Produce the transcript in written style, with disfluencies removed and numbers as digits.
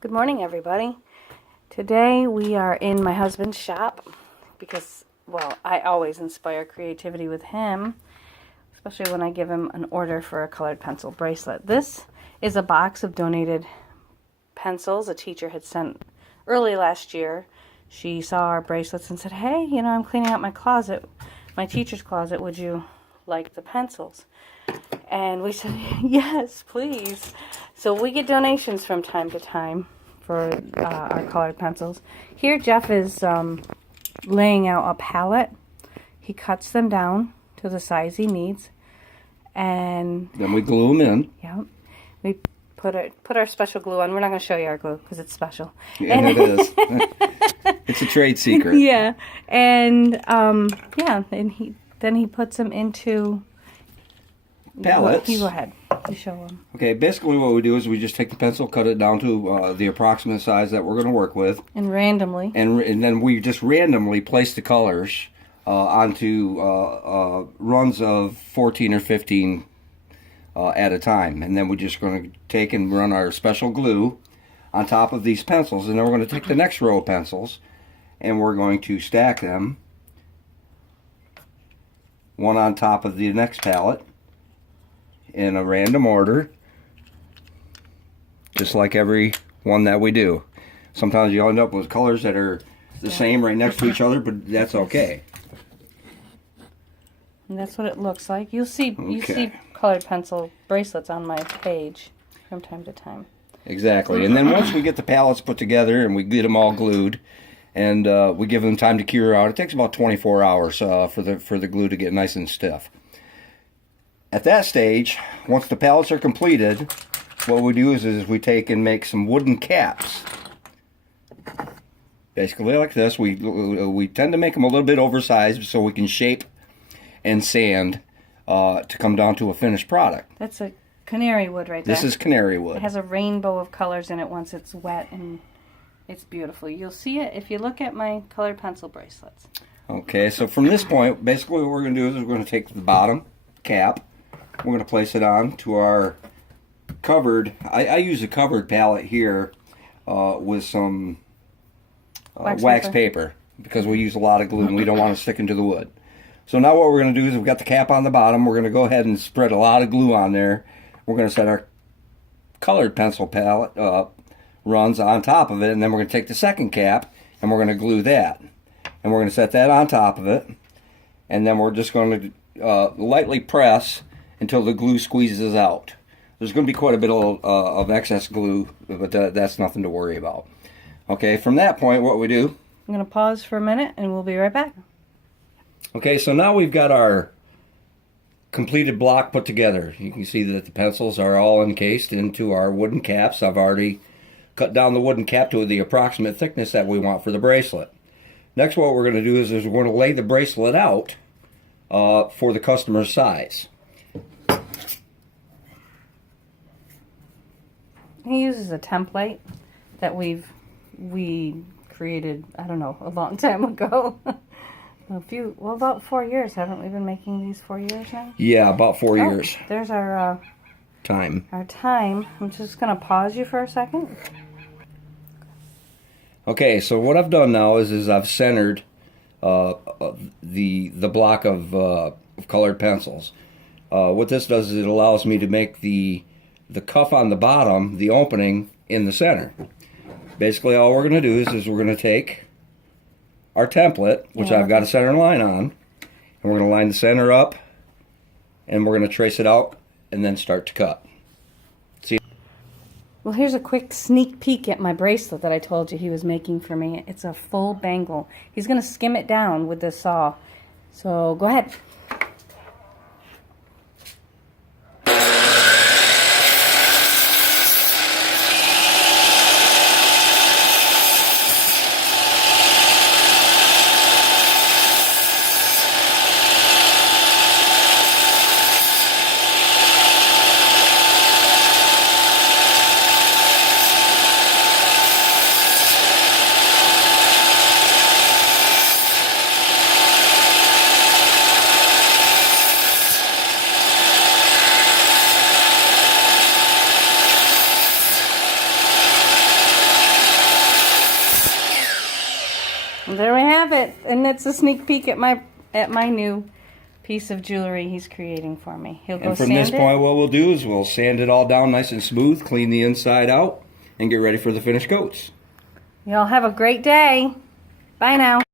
Good morning, everybody. Today we are in my husband's shop because, well, I always inspire creativity with him, especially when I give him an order for a colored pencil bracelet. This is a box of donated pencils a teacher had sent early last year. She saw our bracelets and said, "Hey, I'm cleaning out my closet, my teacher's closet. Would you like the pencils?" And we said, "Yes, please." So we get donations from time to time for our colored pencils. Here Jeff is laying out a palette. He cuts them down to the size he needs. And then we glue them in. Yeah. We put our special glue on. We're not going to show you our glue because it's special. And it is. It's a trade secret. Yeah. And and he puts them into pallets. You go ahead. You show them. Okay, basically what we do is we just take the pencil, cut it down to the approximate size that we're going to work with. And randomly. And then we just randomly place the colors onto runs of 14 or 15 at a time. And then we're just going to take and run our special glue on top of these pencils. And then we're going to take the next row of pencils and we're going to stack them one on top of the next palette in a random order, just like every one that we do. Sometimes you'll end up with colors that are the same right next to each other, but that's okay. And that's what it looks like. You see colored pencil bracelets on my page from time to time. Exactly. And then once we get the palettes put together and we get them all glued, and we give them time to cure out, it takes about 24 hours for the glue to get nice and stiff. At that stage, once the pallets are completed, what we do is we take and make some wooden caps. Basically like this. We tend to make them a little bit oversized so we can shape and sand to come down to a finished product. That's a canary wood right there. This is canary wood. It has a rainbow of colors in it once it's wet, and it's beautiful. You'll see it if you look at my colored pencil bracelets. Okay, so from this point, basically what we're going to do is we're going to take the bottom cap. We're going to place it on to our covered, I use a covered palette here with some wax paper because we use a lot of glue and we don't want to stick into the wood. So now what we're going to do is we've got the cap on the bottom. We're going to go ahead and spread a lot of glue on there. We're going to set our colored pencil palette runs on top of it, and then we're going to take the second cap and we're going to glue that. And we're going to set that on top of it, and then we're just going to lightly press until the glue squeezes out. There's going to be quite a bit of excess glue, but that's nothing to worry about. Okay, from that point, what we do... I'm going to pause for a minute, and we'll be right back. Okay, so now we've got our completed block put together. You can see that the pencils are all encased into our wooden caps. I've already cut down the wooden cap to the approximate thickness that we want for the bracelet. Next, what we're going to do is we're going to lay the bracelet out for the customer's size. He uses a template that we created, I don't know, a long time ago. About 4 years. Haven't we been making these 4 years now? Yeah, about 4 years. There's our time. Our time. I'm just going to pause you for a second. Okay, so what I've done now is I've centered the block of colored pencils. What this does is it allows me to make the cuff on the bottom, the opening, in the center. Basically all we're going to do is we're going to take our template, which I've got a center line on, and we're going to line the center up, and we're going to trace it out, and then start to cut. See? Well, here's a quick sneak peek at my bracelet that I told you he was making for me. It's a full bangle. He's going to skim it down with this saw. So go ahead. And there we have it. And it's a sneak peek at my new piece of jewelry he's creating for me. He'll go And from sand this it. point, what we'll do is we'll sand it all down nice and smooth, clean the inside out, and get ready for the finished coats. Y'all have a great day. Bye now.